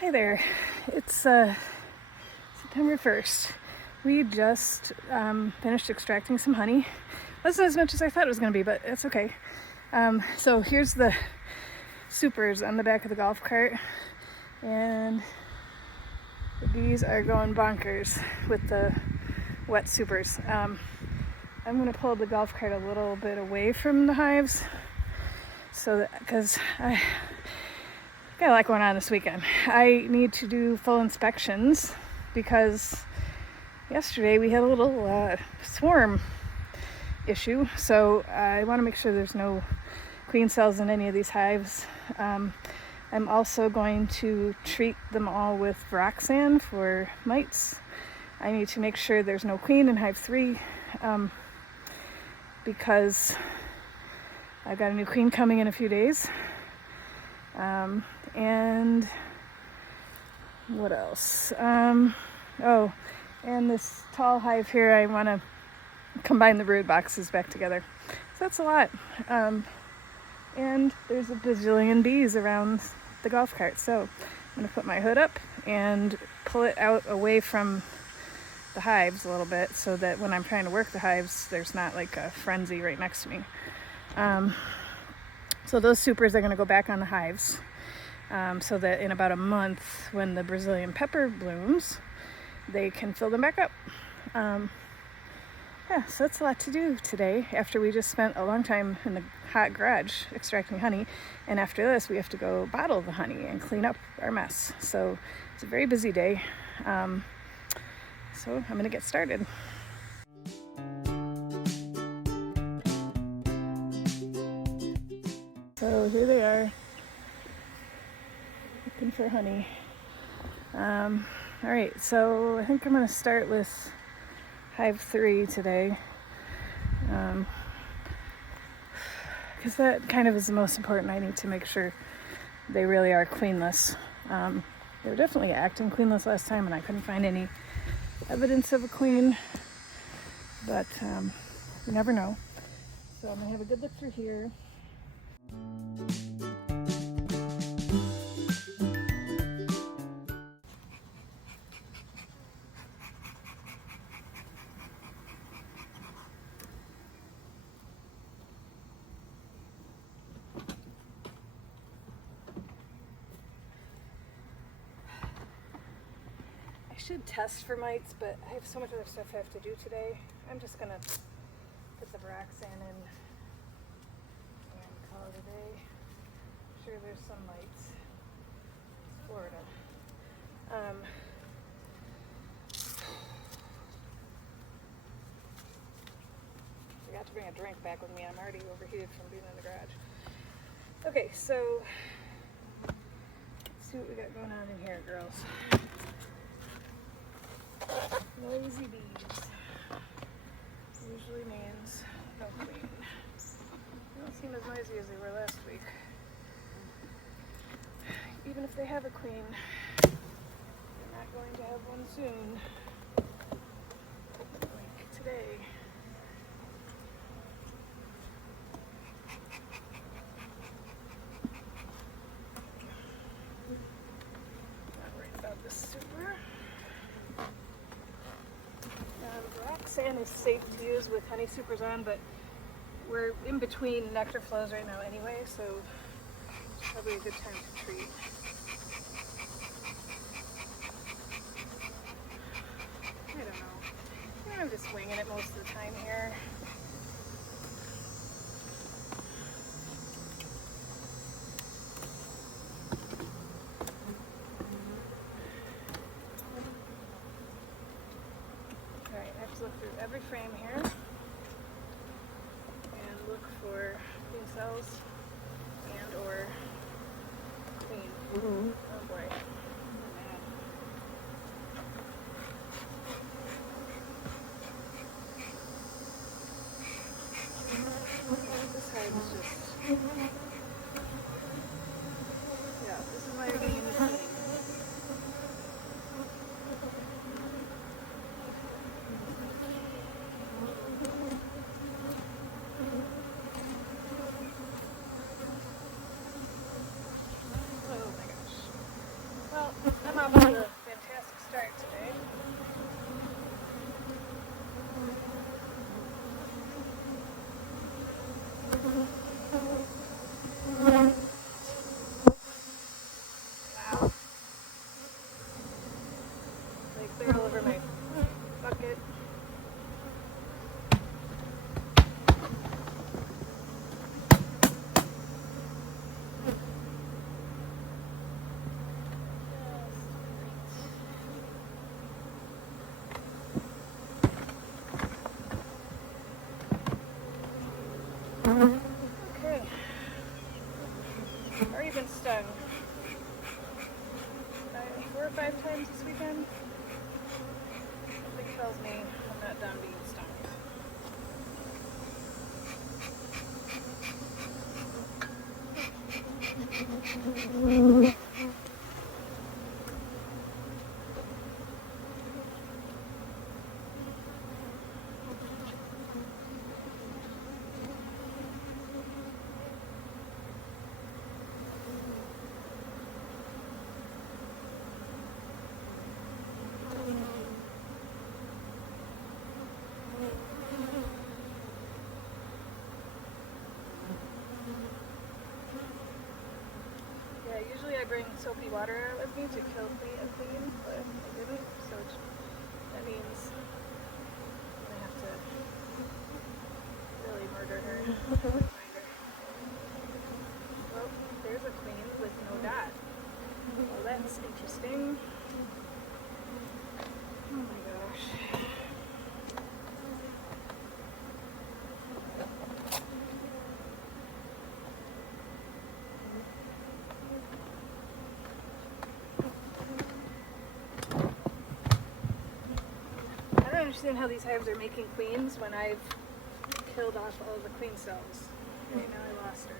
Hi there. It's September 1st. We just finished extracting some honey. Wasn't as much as I thought it was going to be, but it's okay. So here's the supers on the back of the golf cart, and the bees are going bonkers with the wet supers. I'm going to pull the golf cart a little bit away from the hives, so that because I got a lot going on this weekend. I need to do full inspections because yesterday we had a little swarm issue. So I want to make sure there's no queen cells in any of these hives. I'm also going to treat them all with Vorroxsan for mites. I need to make sure there's no queen in hive 3 because I've got a new queen coming in a few days. And what else? And this tall hive here, I want to combine the brood boxes back together. So that's a lot. And there's a bazillion bees around the golf cart. So I'm going to put my hood up and pull it out away from the hives a little bit so that when I'm trying to work the hives, there's not like a frenzy right next to me. So those supers are going to go back on the hives. So that in about a month, when the Brazilian pepper blooms, they can fill them back up. So that's a lot to do today after we just spent a long time in the hot garage extracting honey. And after this, we have to go bottle the honey and clean up our mess. So it's a very busy day. So I'm going to get started. So here they are. Looking for honey. All right, so I think I'm going to start with hive 3 today, because that kind of is the most important. I need to make sure they really are queenless. They were definitely acting queenless last time, and I couldn't find any evidence of a queen, but you never know. So I'm going to have a good look through here. I should test for mites, but I have so much other stuff I have to do today. I'm just gonna put the Vorroxsan in and call it a day. I'm sure there's some mites. It's Florida. Forgot to bring a drink back with me. I'm already overheated from being in the garage. Okay, so let's see what we got going on in here, girls. Noisy bees usually means no queen. They don't seem as noisy as they were last week. Even if they have a queen, they're not going to have one soon. Like today. Not worried about this super. Vorroxsan is safe to use with honey supers on, but we're in between nectar flows right now anyway, so it's probably a good time to treat. I don't know. I'm just winging it most of the time here. Look through every frame here and look for queen cells and or queen. Oh boy. This hive is just, yeah, this is why you're getting into queen. Ow. Like they're all over my bucket. Okay. Already been stung. 4 or 5 times this weekend. Something tells me I'm not done being stung. Yeah, usually I bring soapy water with me to kill a queen, but I didn't, so that means I'm gonna have to really murder her. Find her. Well, there's a queen with no dot. Well, that's interesting. Oh my gosh. I don't understand how these hives are making queens when I've killed off all the queen cells. Okay, now I lost her.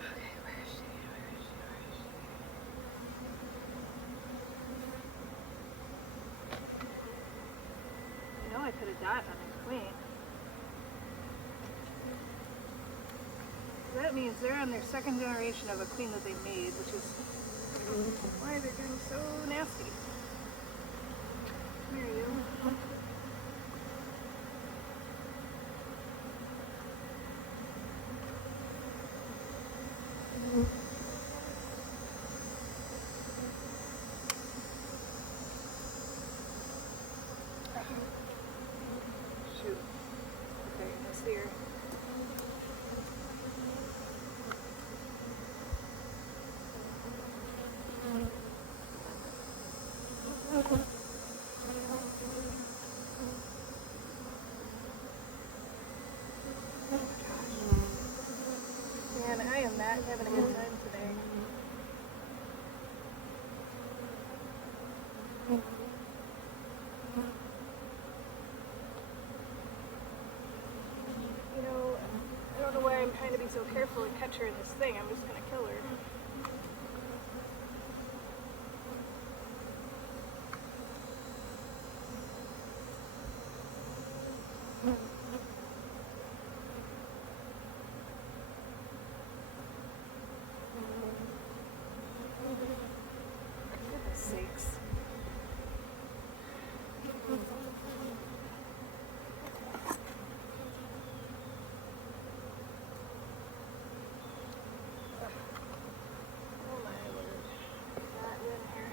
Okay, where is she? Where is she? Where is she? I know I put a dot on a queen. So that means they're on their second generation of a queen that they made, which is why they're getting so nasty. Come here, you. Shoot. Okay, I see her. Man, I am not having a good time today. You know, I don't know why I'm trying to be so careful and catch her in this thing. I'm just gonna kill her. For goodness sakes. Oh my word. Not in here.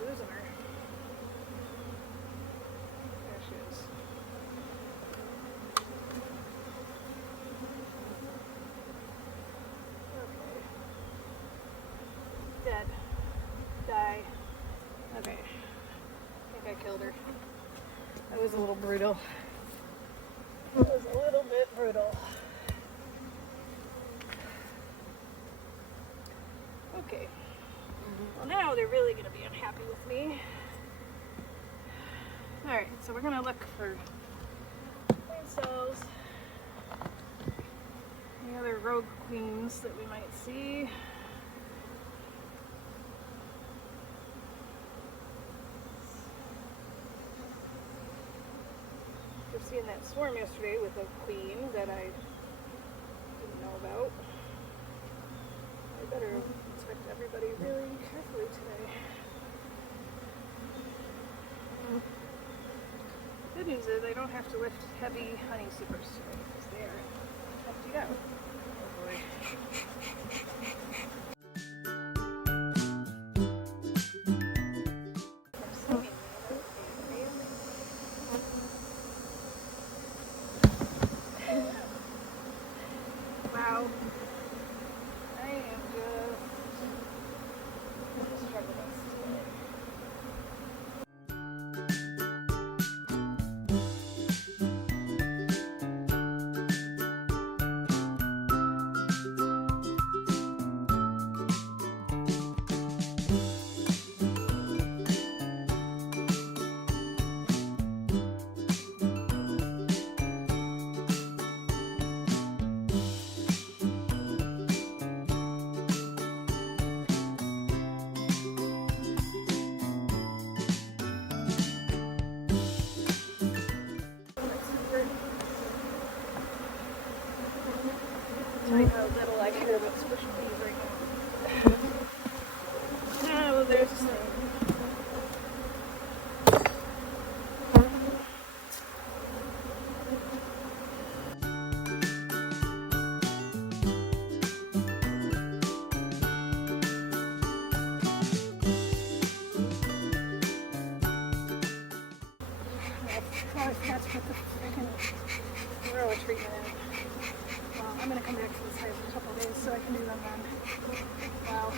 Losing her. There she is. Okay. Dead. Die. Okay. I think I killed her. That was a little brutal. It was a little bit brutal. Okay. Well, now they're really going to be unhappy with me. Alright, so we're going to look for queen cells. Any other rogue queens that we might see. We're seeing that swarm yesterday with a queen that I didn't know about. I better inspect everybody really carefully today. news is I don't have to lift heavy honey supers today because they are emptied out. Oh boy. Wow. I am just struggling today. Tell you how little I care about squishy bees right now. Oh, there's a snake. I forgot to put the freaking Varroa treatment in. Well, I'm going to come back to this hive in a couple of days so I can do them then. Wow.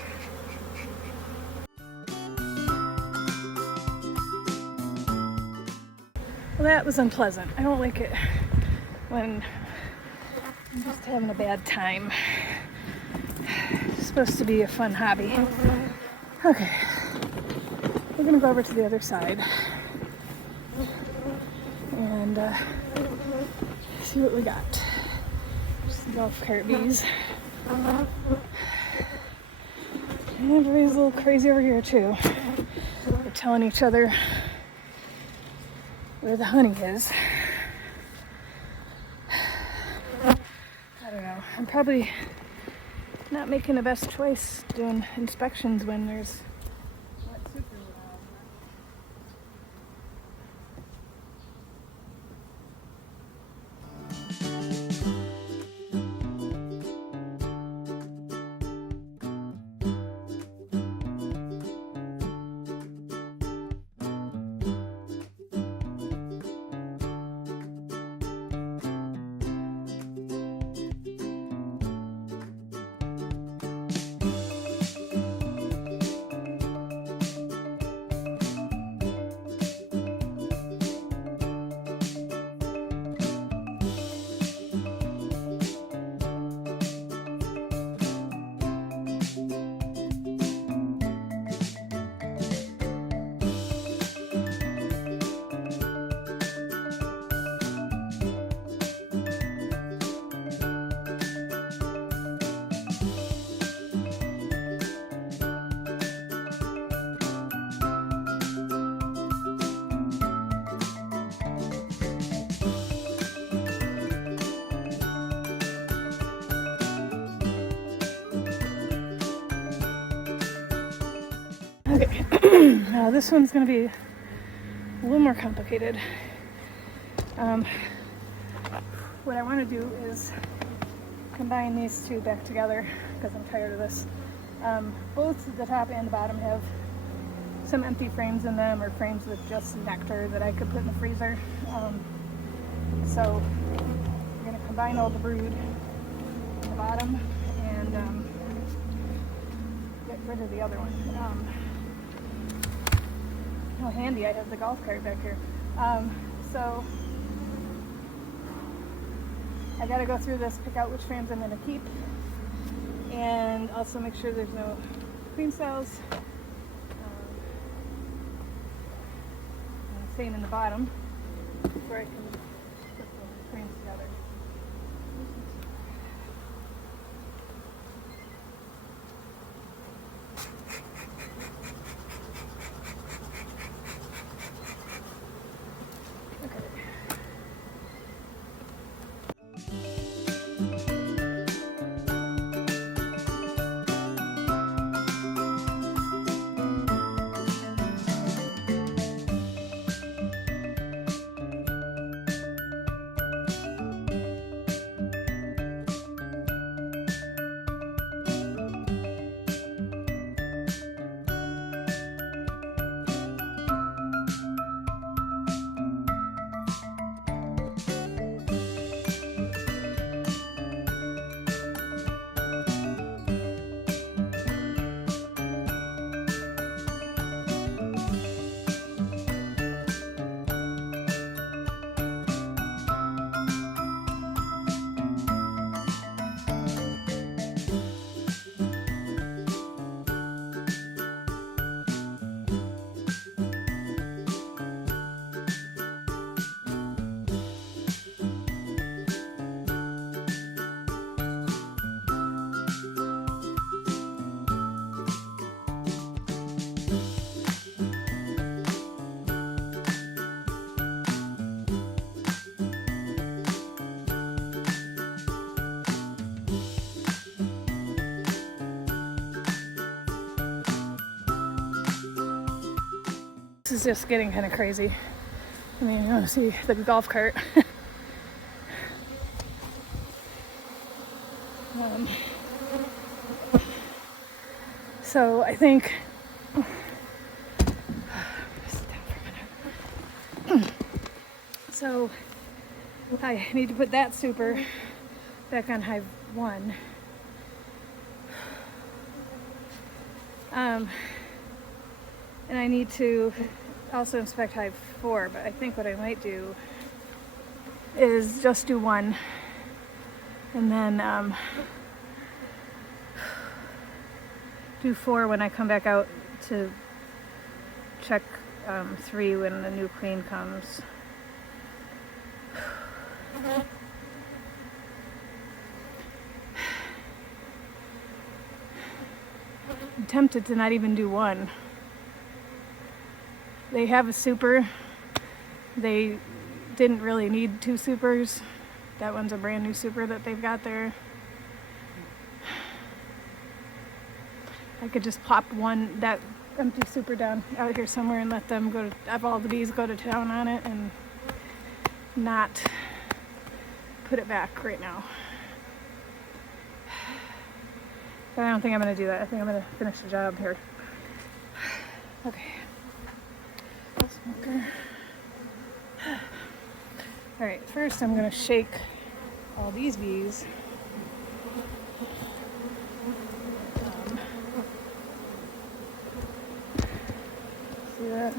Well, that was unpleasant. I don't like it when I'm just having a bad time. It's supposed to be a fun hobby. Okay. We're going to go over to the other side and see what we got. Just golf cart bees. And everybody's a little crazy over here too. They're telling each other where the honey is. I don't know. I'm probably not making the best choice doing inspections when there's wet supers around. Okay, now this one's going to be a little more complicated. What I want to do is combine these two back together because I'm tired of this. Both the top and the bottom have some empty frames in them, or frames with just nectar that I could put in the freezer. So we're going to combine all the brood in the bottom and get rid of the other one. How handy I have the golf cart back here. So I gotta go through this, pick out which frames I'm gonna keep, and also make sure there's no queen cells. Same in the bottom, where I can put the frames together. This is just getting kind of crazy. I mean, you want to see the golf cart. So I think so I need to put that super back on Hive 1. And I need to also inspect Hive 4, but I think what I might do is just do 1 and then do 4 when I come back out to check 3 when the new queen comes. I'm tempted to not even do 1. They have a super. They didn't really need 2 supers. That one's a brand new super that they've got there. I could just plop that empty super down out here somewhere and let them have all the bees go to town on it and not put it back right now. But I don't think I'm going to do that. I think I'm going to finish the job here. Okay. Smoker. Alright, first I'm going to shake all these bees. See that?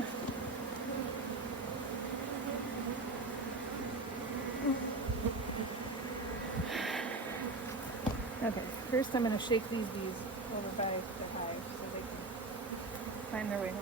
Okay, first I'm going to shake these bees over by the hive so they can find their way home.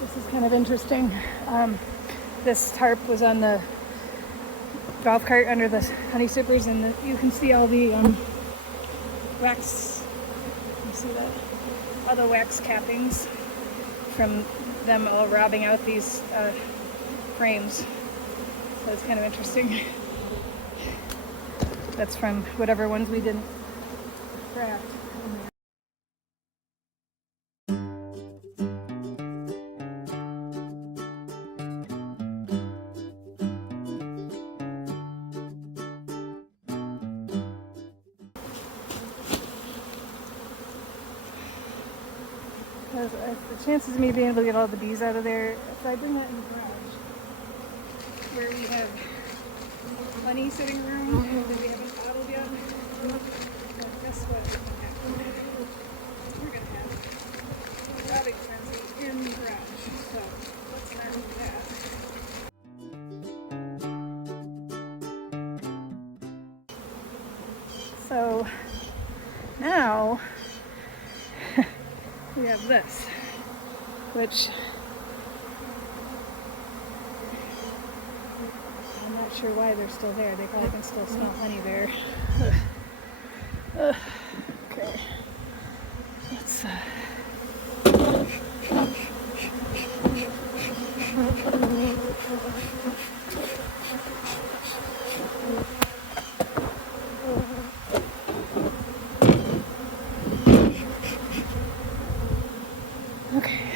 This is kind of interesting. This tarp was on the golf cart under the honey supers, and you can see all the wax. You see that? All the wax cappings from them all robbing out these frames. So it's kind of interesting. That's from whatever ones we didn't craft. The chances of me being able to get all the bees out of there, if I bring that in the garage, where we have honey sitting around that we haven't bottled yet, well, guess what we're going to have a robbing frenzy in the garage, so let's not do that. So now we have this, which I'm not sure why they're still there. They probably can still smell honey there. Okay, let's Okay.